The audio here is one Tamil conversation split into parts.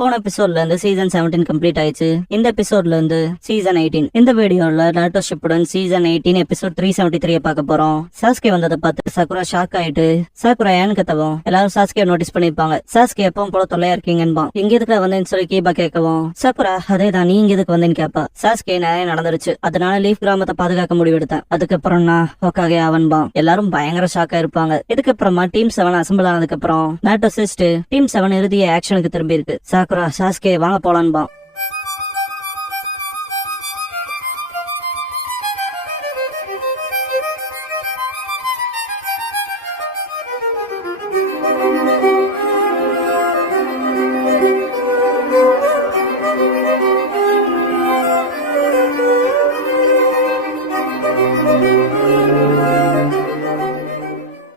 போன எபிசோட்ல இருந்து சீசன் 17 கம்ப்ளீட் ஆயிடுச்சு. இந்த எபிசோட்ல இருந்து சீசன் 18. இந்த வீடியோல நாருட்டோ ஷிப்புடன் சீசன் 18 எபிசோட் 373 பார்க்க போறோம். சாஸ்கே வந்ததை பார்த்து சக்குரா ஷாக் ஆயிட்டு சாக்குரா ஏன்னு கத்தவும் எல்லாரும் சாஸ்கே நோட்டீஸ் பண்ணிருப்பாங்க. சாஸ்கே எப்பவும் போல தொல்லையா இருக்கீங்கன்னு எங்க எதுக்கு வந்தேன்னு சொல்லி கீபா கேட்கவும் சாக்குரா அதேதான் நீ இங்க எதுக்கு வந்தேன்னு கேப்பா. சாஸ்கே நிறைய நடந்துருச்சு, அதனால லீஃப் கிராமத்தை பாதுகாக்க முடிவெடுத்தேன். அதுக்கப்புறம் நான் ஹோக்காகே அவன்பான். எல்லாரும் பயங்கர ஷாக்கா இருப்பாங்க. இதுக்கப்புறமா டீம் 7 அசம்பிள் ஆனதுக்கு அப்புறம் நாருட்டோ சிஸ்ட் டீம் 7 இறுதிய ஆக்ஷனுக்கு திரும்பி இருக்கு. சாக்குரா சாஸ்கே வாங்க போலான்பா.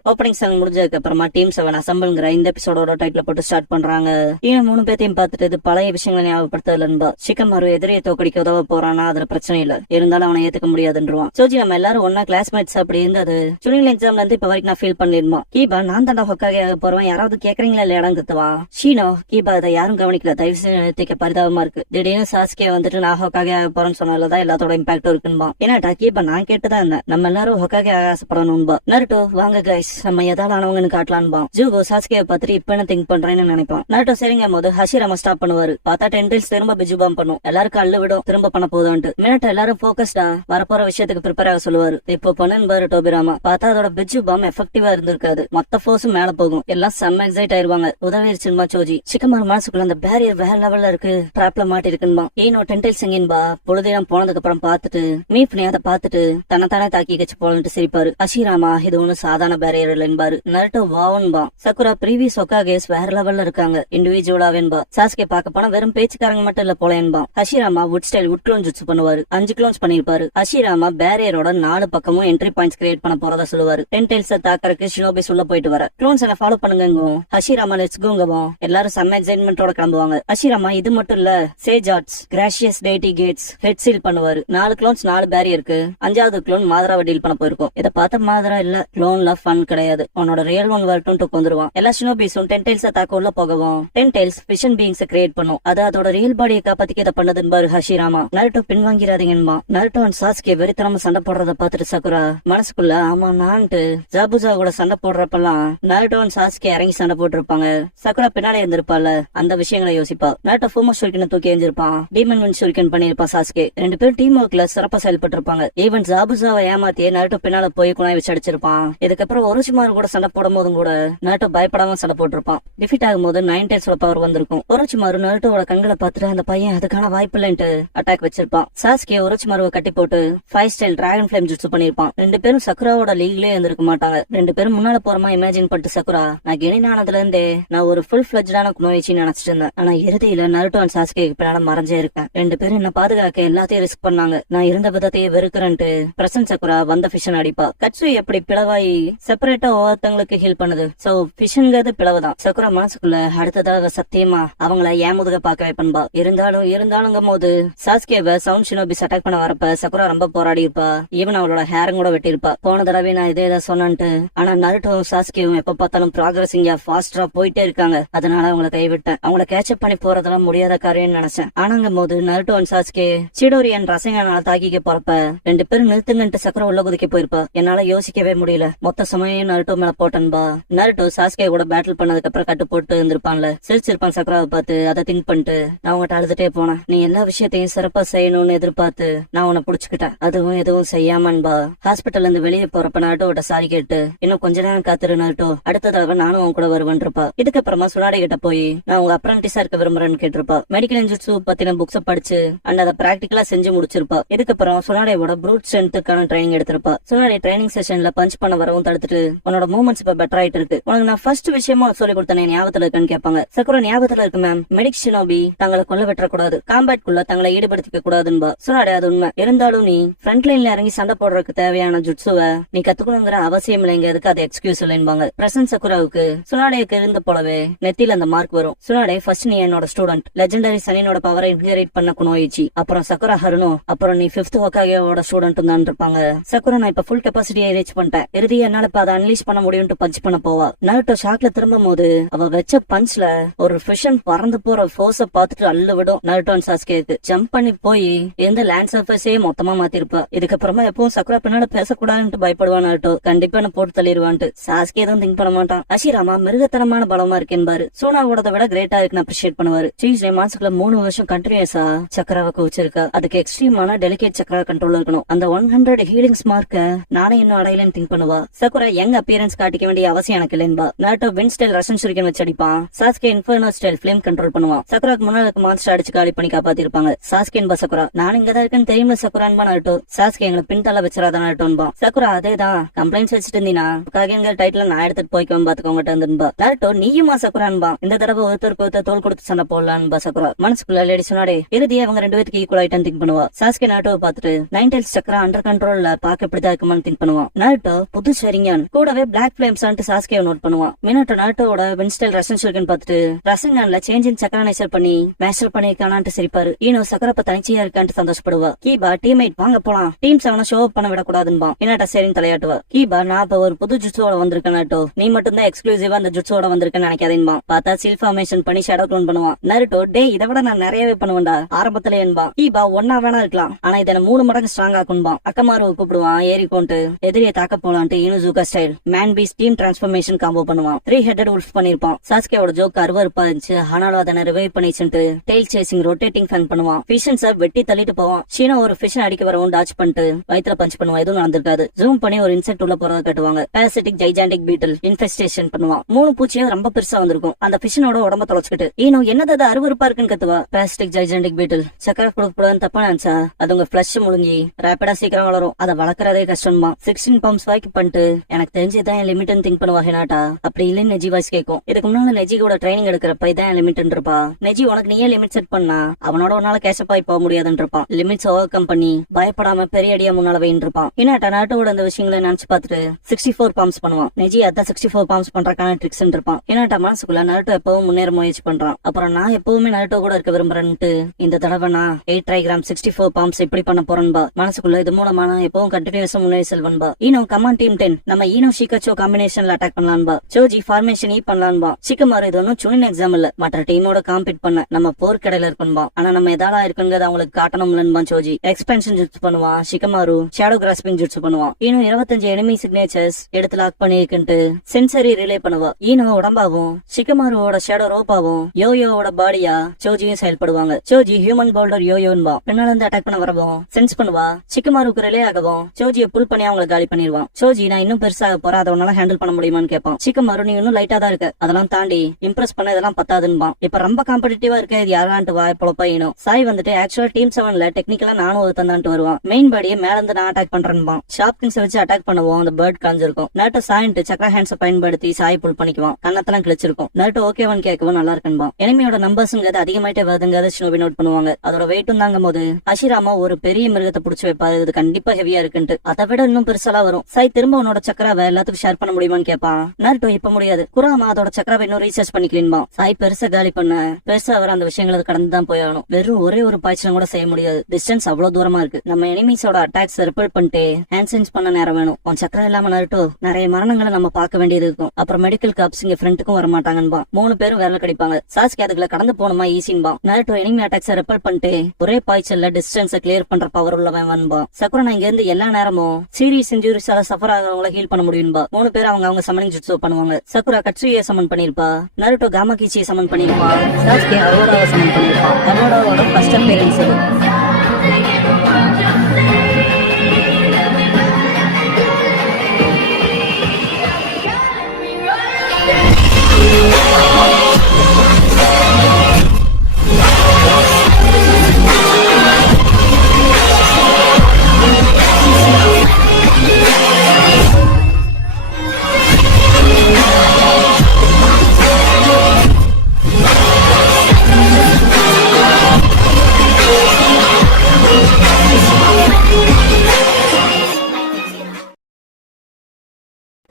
ஓப்பனிங் சாங் முடிஞ்சதுக்கு அப்புறமா டீம் 7 அசம்பிள்ங்கிற இந்த எபிசோடோட டைட்டில் போட்டு ஸ்டார்ட் பண்றாங்க. இன்னும் 3 பேத்தையும் பார்த்துட்டு இது பழைய விஷயங்களை ஞாபகப்படுத்தலன்பா. ஷிகமாரு எதிரியை தோக்கடிக்க உதவ போறானா அதுல பிரச்சனை இல்ல, இருந்தாலும் அவனை ஏத்துக்க முடியாதுன்றான். சோஜி நம்ம எல்லாரும் ஒன்னா கிளாஸ்மேட்ஸ் அப்படி இருந்தது ஜூனியர் எக்ஸாம்ல இருந்து இப்ப வரைக்கும் நான் ஃபீல் பண்ணிருமா. கீபா நான் தாண்டா ஹோக்காகே ஆக போறேன், யாராவது கேக்குறீங்களா இல்ல இடம் கத்துவா. ஷீனோ கீபா இதை யாரும் கவனிக்கல, தயவு செஞ்சு நிறுத்திக்க பரிதாபமா இருக்கு. திடீர்னு சாஸ்கே வந்துட்டு நான் ஹோக்காகே ஆக போறேன்னு சொன்னதுலதான் எல்லாத்தோட இம்பாக்டும் இருக்குன்பா. ஏன்னாட்டா கீபா நான் கேட்டுதான் இருந்தேன், நம்ம எல்லாரும் ஹோக்காகே ஆக ஆசைப்படணும்பா. நாருட்டோ வாங்க கைஸ் நம்ம ஏதாவது காட்டலான்பா. ஜூகோ சாஸ்கே பார்த்துட்டு இப்ப என்ன திங்க் பண்றேன்னு நினைப்பான். நாருட்டோ சரிங்க போது ஹஷிராமா ஸ்டாப் பண்ணுவாரு. பார்த்தா டென்டைல்ஸ் திரும்ப பிஜு பாம் பண்ணும், எல்லாருக்கும் அள்ளு விடும் திரும்ப பண்ண போதான்ட்டு. மினட் எல்லாரும் போக்கஸ்டா வரப்போற விஷயத்துக்கு ப்ரிப்பேர் ஆக சொல்லுவாரு. இப்போ பண்ணுன்னு பாரு டோபிராமா. பார்த்தா அதோட பிஜு பாம் எஃபெக்டிவா இருந்திருக்காது, மொத்த போர்ஸும் மேல போகும், எல்லாம் செம்ம எக்ஸைட் ஆயிருவாங்க. உதவிருச்சுமா சோஜி. சிக்கமார் மனசுக்குள்ள அந்த பேரியர் வேற லெவல்ல இருக்கு, டிராப்ல மாட்டி இருக்குன்பா. ஏனோ டென்டைல்ஸ் எங்கின்பா பொழுதினம் போனதுக்கு அப்புறம் பார்த்துட்டு மீப்னே அதை பார்த்துட்டு தனத்தானே தாக்கி கச்சு போலன்ட்டு சிரிப்பாரு. ஹஷிராமா இது ஒண்ணு சாதாரண பேரியர் இல்லைன்பா. நாருட்டோ வாவன்பா. சக்குரா ப்ரீவியஸ் ஹோக்காகேஸ் வேற லெவல்ல இருக்காங்க, இண்டிவிஜுவலாவேன்பா. சாஸ்கே பார்க்க போனா வெறும் பேச்சுக்காரங்க மட்டும் இல்ல போலேன்பா. Hashirama wood style wood clone jutsu பண்ணுவாரு, 5 க்ளோன்ஸ் பண்ணிருப்பாரு. ஹஷிராமா பேரியரோட 4 பக்கமும் என்ட்ரி பாயிண்ட்ஸ் கிரியேட் பண்ண போறதா சொல்லுவாரு. டென்டைல்ஸ் தாக்கறதுக்கு ஷினோபிஸ் உள்ள போயிட்டு வர க்ளோன்ஸ் என்ன ஃபாலோ பண்ணுங்க. ஹஷிராமா லெட்ஸ் கோங்கவும் எல்லாரும் செம்ம எக்ஸைட்மெண்டோட கிளம்புவாங்க. ஹஷிராமா இது மட்டும் இல்ல sage arts gracious deity gates head seal பண்ணுவாரு. 4 க்ளோன்ஸ் 4 பேரியருக்கு 5வது க்ளோன் மாதராவை டீல் பண்ண போயிருக்கும். இதை பார்த்த மாதரா இல்ல க்ளோன்ல ஃபன் கிடையாது, உன்னோட ரியல் ஒன் வரட்டும் வந்துருவான். எல்லா ஷினோபிஸும் டென்டைல்ஸ் தாக்க உள்ள போகவும் டென்டைல்ஸ் ஃபிஷன் பீயிங்ஸ் கிரியேட் பண்ணும், அது அதோட ரியல் பாடியை காப்பாத்திக்க இதை பண்ணதுன்னு பாரு ஹஷிராமா. நாருட்டோ பின்வாங்கிறாதீங்கன்பா. நாருட்டோ அண்ட் சாஸ்கே வெறித்தனமா சண்டை போடுறத பாத்துட்டு சக்குரா மனசுக்குள்ள ஆமா நான்ட்டு ஜாபுஜா கூட சண்டை போடுறப்பெல்லாம் நாருட்டோ அண்ட் சாஸ்கே இறங்கி சண்டை போட்டிருப்பாங்க. சக்குரா பின்னாலே இருந்திருப்பால, அந்த விஷயங்களை யோசிப்பா. நாருட்டோ ஃபூமோ ஷூரிக்கனை தூக்கி எஞ்சிருப்பான், டீமன் வின் ஷூரிக்கன் பண்ணிருப்பா சாஸ்கே. 2 பேரும் டீம் ஒர்க்ல சிறப்பா செயல்பட்டு இருப்பாங்க. ஈவன் ஜாபுஜாவை ஏமாத்தியே நாருட்டோ பின்னால போய் குணாய் வச்சு அடிச்சிருப்பான். இதுக்கப்புறம் ஒருச்சிமாரு கூட சண்டை போடும் போதும் கூட நாருட்டோ பயப்படாம சண்டை போட்டிருப்பான். டிஃபீட் ஆகும்போது 9 டைல்ஸோட பவர் வந்திருக்கும். ஒருச்சிமாரு நாருட்டோட கண்களை பார்த்துட்டு அந்த பையன் அதுக்கான வாய்ப்பு இல்லைன்ட்டு அட்டாக் வச்சிருப்பான். சாஸ்கே ஒருச்சிமாருவை கட்டி போட்டு 5 ஸ்டைல் டிராகன் ஃபிளேம் ஜுட்சு பண்ணிருப்பான். 2 பேரும் சக்குராவோட லீக்லயே இருந்திருக்க மாட்டாங்க. 2 பேரும் முன்னால போறமா இமேஜின் பண்ணிட்டு சக்குரா நான் கெனினானதுல இருந்தே நான் ஒரு ஃபுல் ஃபிளட்ஜான குணோயிச்சின்னு நினைச்சிட்டு இருந்தேன். ஆனா இறுதியில நாருட்டோ அண்ட் சாஸ்கே பின்னால மறைஞ்சே இருக்கேன். 2 பேரும் என்ன பாதுகாக்க எல்லாத்தையும் ரிஸ்க் பண்ணாங்க. நான் இருந்த விதத்தையே வெறுக்கிறேன்ட்டு பிரசன்ட் சக்குரா வந்த ஃபிஷன் அடிப்பா. கட்சு எப்படி பிளவாயி செப்பரேட்டா ஒவ்வொருத்தங்களுக்கு ஹீல் பண்ணுது. சோ ஃபிஷன்ங்கிறது பிளவுதான். சக்குரா மனசுக்குள்ள அடுத்த தடவை சத்தியமா அவங்கள ஏமுதுக பாக்க வைப்பன்பா. இருந்தாலும் போது சாஸ்கேவை சவுண்ட் ஷினோபிஸ் அட்டாக் பண்ண வரப்ப சக்குரா ரொம்ப போராடி இருப்பா. ஈவன் அவளோட ஹேரும் கூட வெட்டிருப்பா. போன தடவை நான் இதே சொன்னேன்ட்டு. ஆனா நாருட்டோவும் சாஸ்கேவும் எப்ப பார்த்தாலும் ப்ராக்ரஸிங்கா ஃபாஸ்டா போயிட்டே இருக்காங்க, அதனால அவங்கள கைவிட்டேன். அவங்கள கேட்சப் பண்ணி போறதெல்லாம் முடியாத காரியம்னு நினைச்சேன். ஆனாங்கும் போது நாருட்டோ அண்ட் சாஸ்கே சிடோரியன் ரசங்கனால தாக்கிக்க போறப்ப 2 பேரும் நிறுத்துங்கன்ட்டு சக்குரா உள்ள குதிக்க போயிருப்பா. என்னால யோசிக்கவே முடியல, மொத்த சமயம் நாருட்டோ மேல போட்டன்பா. நாருட்டோ சாஸ்கே கூட பேட்டில் பண்ணதுக்கு அப்புறம் கட்டு போட்டு இருந்திருப்பான்ல, சிரிச்சிருப்பான் சக்குராவை பார்த்து. அதை திங்க் பண்ணிட்டு நான் உங்ககிட்ட அழுதுட்டே போனேன். நீ எல்லா விஷயத்தையும் சிறப்பா செய்யணும்னு எதிர்பார்த்து நான் உன்னை புடிச்சுக்கிட்டேன், அதுவும் எதுவும் செய்யாமன்பா. ஹாஸ்பிட்டல்ல இருந்து வெளியே போறப்ப நாருட்டோட சாரி கேட்டு இன்னும் கொஞ்ச நேரம் காத்துரு நாருட்டோ, அடுத்த தடவை நானும் உன் கூட வருவேன் இருப்பா. இதுக்கப்புறமா சுனாடே கிட்ட போய் நான் உங்க அப்ரண்டிஸா இருக்க விரும்புறேன்னு கேட்டிருப்பா. மெடிக்கல் இன்ஜிட்சு பத்தின புக்ஸ படிச்சு அண்ட் அதை பிராக்டிகலா செஞ்சு முடிச்சிருப்பா. இதுக்கப்புறம் சுனாடேவோட ப்ரூட் ஸ்ட்ரென்த்துக்கான ட்ரைனிங் எடுத்திருப்பா. சுனாடே ட்ரைனிங் செஷன்ல பஞ்ச் பண்ண வரவும் தடுத்துட்டு உன்னோட மூவ்மெண்ட்ஸ் இப்ப பெட்டர் ஆயிட்டு இருக்கு. உனக்கு நான் ஃபர்ஸ்ட் விஷயமா சொல்லி கொடுத்தேன் ஞாபகத்துல இருக்கான்னு கேட்பாங்க. சக்குரா ஞாபகத்துல இருக்கு மேம். மெடிக் ஷினோபி தங்களை கொல்ல வெட்டக்கூடாது, காம்பேட்குள்ள தங்களை ஈடுபடுத்திக்க கூடாதுன்பா. சொன்னாடே அது உண்மை. இருந்தாலும் நீ ஃப்ரண்ட் லைன்ல இறங்கி சண்டை போடுறதுக்கு தேவையான ஜுட்சுவை நீ கத்துக்கணுங்கிற அவசியம் இல்லைங்க. எதுக்கு அது எக்ஸ்கியூஸ் இல்லைன்பாங்க. பிரசன்ட் சக்குராவுக்கு சுனாடேக்கு இருந்த போலவே நெத்தில அந்த மார்க் வரும். சுனாடே ஃபர்ஸ்ட் நீ என்னோட ஸ்டூடெண்ட், லெஜெண்டரி சனினோட பவரை இன்ஹெரிட் பண்ண குனோயிச்சி, அப்புறம் சக்குரா ஹருனோ, அப்புறம் நீ 5th ஹோகாகேவோட ஸ்டூடெண்ட் தான் இருப்பாங்க. சக்குரா நான் இப்ப ஃபுல் கெபாசிட்டியை ரீச் பண்ணிட்டேன், இறுதியா என்னால இப்ப அதை அன்லீஷ் பண்ண முடியும்னு பஞ்ச் பண்ண போவா. நருட்டோ ஷாக்ல திரும்பும் போது அவ வச்ச பஞ்ச்ல ஒரு ஃபிஷன் பறந்து போற ஃபோர்ஸ பாத்துட்டு அள்ளு விடும் நருட்டோ அண்ட் சாஸ்கேக்கு. ஜம்ப் பண்ணி போய் எந்த லேண்ட் சர்ஃபேஸே மொத்தமா மாத்திருப்பா. இதுக்கப்புறமா எப்பவும் சக்குரா பின்னால பேசக்கூடாதுன்னு பயப்படுவான் நருட்டோ. கண்டிப்பா என்ன போட்டு தள்ளிடுவான்ட்டு. சாஸ்கே தான் திங்க் பண்ண மாட்டான். அஷிராமா மிருகத்தனமான பலமா இருக்கேன்பாரு. சோனாவோட விட கிரேட்டா இருக்குன்னு அப்ரிஷியேட் பண்ணுவாரு. சீஸ்டே மாசத்துக்குள்ள 3 வருஷம் கண்டினியூஸா சக்கராவை கோச்சிருக்கா. அதுக்கு எக்ஸ்ட்ரீமான டெலிகேட் சக்கரா கண்ட்ரோல் இருக்கணும். அந்த 100 ஹீலிங்ஸ் மார்க்க நானே இன்னும் அடையலன்னு திங்க் பண்ணுவா. சக்குரா யங் அப்பியரன்ஸ் காட்டிக்க வேண்டிய அவசியம் எனக்கு இல்லைன்பா. நாட்டோ வின் ஸ்டைல் ரஷன் ஷூரிகன் வச்சு அடிப்பான். Sasuke inferno style flame control பண்ணுவான். சக்குராக்கு முன்னாடி மான்ஸ்டர் அடிச்சு காலி பண்ணி காப்பாத்திருப்பாங்க. சாஸ்கேன்பா சக்குரா நான் இங்கதான் இருக்கேன்னு தெரியுமா சக்குரான்பா நாட்டோ. சாஸ்கே எங்களை பின்தள்ள வச்சிடாத நாட்டோன்பா. சக்குரா அதேதான் கம்ப்ளைண்ட்ஸ் வச்சுட்டு இருந்தீனா காகேங்கிற டைட்டில் நான் எடுத்துட்டு போய்க்கோம் பாத்துக்கோங்கிட்ட இருந்துன்பா. நாட்டோ நீயுமா சக்குரான்பா. இந்த தடவை ஒருத்தருக்கு ஒருத்தர் தோல் கொடுத்து சண்டை போடலான்பா சக்குரா. மனசுக்குள்ள லேடி சொன்னாடே இறுதியா அவங்க 2 பேருக்கு ஈக்குவல் ஆயிட்டான்னு திங்க் பண்ணுவா. சாஸ்கே நாட்டோவை பார்த்துட்டு 9 டைல்ஸ் சக்கரா அண்டர் கண்ட்ரோல்ல பாக்க இப்படிதான் இருக்குமான்னு திங்க் பண்ணுவான். நாட்டோ புது சரிங்கான் கூடவே பிளாக் பிளேம்ஸ் சாஸ்கே நோட் பண்ணுவான். மினாட்டோ நாட்டோட வின்ஸ்டைல் ரஷன் ஷூரிகன் பார்த்துட்டு ரஷன்கான்ல சேஞ்ச் இன் சக்கரனைசர் பண்ணி மேஷல் பண்ணிருக்கானான்ட்டு சிரிப்பாரு. ஈனோ சக்கரப்ப தனிச்சையா இருக்கான்ட்டு சந்தோஷப்படுவா. கீபா டீம்மேட் வாங்க போலாம், டீம் 7 ஷோ பண்ண விடக்கூடாதுன்பா. மினாட்டா சரின்னு தலையாட்டுவா. கீபா நான் இப்ப ஒரு புது ஜுட்ஸோட வந்திருக்கேன் நாட்டோ, நீ மட்டும் தான் எக்ஸ்க்ளூசிவா அந்த ஜுட்ஸோட வந்திருக்கேன்னு நினைக்காதேன்பா. பார்த்தா சில் ஃபார்மேஷன் பண்ணி ஷேடோ க்ளோன் பண்ணுவான். நருட்டோ டே இதை விட நான் நிறையவே பண்ணுவேன்டா ஆரம்பத்திலே என்பா. கீபா ஒன்னா வேணா இருக்கலாம், ஆனா இதை 3 மடங்கு ஸ்ட்ராங் ஆக்கும்பா. அக்கமாரு கூப்பிடுவான் ஏறிக்கோன்ட்டு எதிரியை தாக்க போலான்ட்டு Inuzuka style man beast team transformation combo பண்ணுவான். 3-headed wolf பண்ணிருப்பான். சாஸ்கேவோட ஜோக் அருவருப்பா இருந்துச்சு, ஆனாலும் அதை ரிவைவ் பண்ணிச்சுட்டு டெயில் சேசிங் ரொட்டேட்டிங் ஃபன் பண்ணுவான். ஃபிஷன்ஸ வெட்டி தள்ளிட்டு போவான். ஷீனோ ஒரு ஃபிஷன் அடிக்க வரவும் டாச் பண்ணிட்டு வயித்துல பஞ்ச் பண்ணுவான். எதுவும் நடந்திருக்காது. ஜூம் பண்ணி ஒரு இன்செக்ட் உள்ள போறத கட்டுவாங்க. பாரசிட்டிக் ஜைஜாண்டிக் பீட்டில் இன்ஃபெஸ்டேஷன் பண்ணுவான். 3 பூச்சியும் ரொம்ப பெருசா வந்திருக்கும். அந்த ஃபிஷனோட உடம்ப தொலைச்சுக்கிட்டு ஈனோ என்னது அது அருவருப்பா இருக்குன்னு கத்துவா. பாரசிட்டிக் ஜைஜாண்டிக் பீட்டில் சக்கரை கொடுக்கூடாதுன்னு தப்பா நினைச்சா அது உங்க ஃபிளஷ் முழுங்கி ரேபிடா சீக்கிரம் வளரும். அதை வளர்க்கறதே கஷ்டமா. 16 பம்ப்ஸ் வாய்க்கு பண்ணிட்டு எனக்கு தெரிஞ்சதான் என் லிமிட்னு திங்க் பண்ணுவா ஹினாட்டா. அப்படி இல்லன்னு நெஜி வாய்ஸ் கேட்கும். இதுக்கு முன்னால நெஜி கூட ட்ரைனிங் எடுக்கிறப்ப இதான் லிமிட் இருப்பா. நெஜி உனக்கு நீயே லிமிட் செட் பண்ணா அவனோட உன்னால கேஷப் ஆகி போக முடியாதுன்னு இருப்பான். லிமிட்ஸ் ஓவர் கம் பண்ணி பயப்படாம பெரிய அடியா முன்னால வைன்னு இருப்பான். ஹினாட்டா நாட்டோட அந்த விஷயங்களை நினைச்சு பார்த்துட்டு 64 பம்ப்ஸ் பண்ணுவான். நெஜி அதான் 64 பம்ப்ஸ் பண்றக்கான ட்ரிக்ஸ் இருப்பான். ஹினாட்டா மனசுக்குள்ள நருட்டோ எப்பவும் முன்னேற முயற்சி பண்றான். அப்புறம் நான் எப்பவுமே நருட்டோ கூட இருக்க விரும்புறேன்ட்டு இந்த தடவை நான் 8 ட்ரைகிராம் 64 பம்ப்ஸ் இப்படி பண்ண போறேன்பா. மனசுக்குள்ள இது மூலமா நான் எப்பவும் கண்டினியூஸா முன்னேறி செல்வன்பா. ஈனோ கமான் டீம் 10 நம்ம ஈனோ ஷிகாச்சோ காம்பினேஷன்ல அட்டாக் பண்ணலான்பா. சோஜி ஃபார்மேஷன் பண்ணலான்பா. சிக்கமாரு இது ஒன்னும் சுனின் எக்ஸாம் இல்ல, மற்ற டீமோட காம்பீட் பண்ண நம்ம போர்க்கடையில இருக்கணும்பா. ஆனா நம்ம எதாலா இருக்குங்கிறத அவங்களுக்கு காட்டணும்லன்பா. சோஜி எக்ஸ்பென்ஷன் ஜுட்ஸ் பண்ணுவான். சிக்கமாரு ஷேடோ கிராஸ்பிங் ஜுட்ஸ் பண்ணுவான். ஈனோ 25 எனிமி சிக்னேச்சர்ஸ் எடுத்து லாக் பண்ணிருக்குன்ட்டு சென்சரி ரிலே பண்ணுவா. ஈனோ உடம்பாவும் சிக்கமாருவோட ஷேடோ ரோப்பாவும் யோயோவோட பாடியா சோஜியும் செயல்படுவாங்க. சோஜி ஹியூமன் பவுல்டர் யோயோன்பா. பின்னால இருந்து அட்டாக் பண்ண வரவும் சென்ஸ் பண்ணுவா. சிக்கமாருக்கு ரிலே ஆகவும் சோஜியை புல் பண்ணி அவங்களை காலி பண்ணிடுவான். சோஜி நான் இன்னும் பெருசாக போறா அதை உன்னால ஹேண்டில் பண்ண முடியுமான்னு கேட்பான். சிக்கமாரு நீ இன்னும் லைட்டா தான் இருக்கு, அதெல்லாம் தாண்டி இம்ப்ரெஸ் பண்ண இதெல்லாம் பத்தாதுன்னு. இப்ப ரொம்ப காம்படிட்டிவா இருக்க இது யாரான்ட்டு வாய்ப்பழப்பா ஈனோ. சாய் வந்துட்டு ஆக்சுவலா டீம் 7ல டெக்னிக்கலா நானும் ஒருத்தந்தான்ட்டு வருவான். மெயின் பாடியை மேல இருந்து நான் அட்டாக் பண்றேன்பா. ஷார்ப் கிங்ஸ் வச்சு அட்டாக் பண்ணுவோம். அந்த பேர்ட் கலஞ்சிருக்கும். நருட்டோ சாயின்ட்டு சக்கர ஹேண்ட்ஸை பயன்படுத்தி சாய் புல் பண்ணிக்குவான். கண்ணத்தெல்லாம் கிழிச்சிருக்கும். நருட்டோ ஓகேவான்னு கேட்கவும் நல்லா இருக்குன்பா. எனிமியோட நம்பர்ஸ்ங்கிறது அதிகமாயிட்டே வருதுங்கிறத ஷினோபி நோட் பண்ணுவாங்க. அதோட வெயிட்டும் தாங்கும் போது அஷிராமா ஒரு பெரிய மிருகத்தை புடிச்சு வைப்பாரு. இது கண்டிப்பா ஹெவியா இருக்குன்ட்டு. அதை விட இன்னும் பெருசாலாம் வரும். சாய் திரும்ப உன்னோட சக்கராவை எல்லாத்துக்கும் ஷேர் பண்ண முடியுமான்னு கேட்பான். நருட்டோ இப்ப முடியாது, குராமா அதோட சக்கராவை இன்னும் ரீசர்ச் பண்ணிக்கலின்பா. சாய் பெருசா காலி பண்ண பெருசா வர அந்த விஷயங்களை கடந்துதான் போயாகணும். வெறும் ஒரே ஒரு பாய்ச்சலும் கூட செய்ய முடியாது. டிஸ்டன்ஸ் அவ்வளவு தூரமா இருக்கு. நம்ம எனிமீஸோட அட்டாக்ஸ் ரிப்பல் பண்ணிட்டு ஹேண்ட் சென்ஸ் பண்ண நேரம் வேணும். உன் சக்கரா இல்லாம நருட்டோ நிறைய மரணங்களை நம்ம பார்க்க வேண்டியது இருக்கும். அப்புறம் மெடிக்கல் காப்ஸ் இங்க ஃப்ரண்ட்டுக்கும் வர மாட்டாங்கன்பா. 3 பேரும் விரல கடிப்பாங்க. சாஸ்கே அதுக்குள்ள கடந்து போனோமா ஈஸின்பா. நருட்டோ எனிமி அட்டாக்ஸ் ரிப்பல் பண்ணிட்டு ஒரே பாய்ச்சல்ல டிஸ்டன்ஸை கிளியர் பண்ற பவர் உள்ளவன்பா. சக்குரா இங்க இருந்து எல்லா நேரமும் சீரியஸ் இன்ஜூரிஸால சஃபர் ஆகிறவங்களை ஹீல் பண்ண முடியும்பா. 3 பேர் அவங்க சமனிங் ஜுட்ஸோ பண்ணுவாங்க. சக்குரா கட்சுயை சமன் பண்ணிருப்பா. நருட்டோ காமாகிச்சியை சமன் பண்ணிருப்பான். சாஸ்கே அரோராவை சமன் பண்ணிருப்பான். அரோராவோட ஃபர்ஸ்ட் அப்பீரன்ஸ் அது.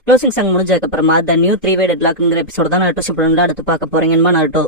க்ளோசிங் சாங் முடிஞ்சதுக்கு அப்புறமா த நியூ 3-way டெட்லாக்ங்கிற எபிசோட தான் நாருட்டோ ஷிப்புடன்ல அடுத்து பார்க்க போறீங்கன்னு நாருட்டோ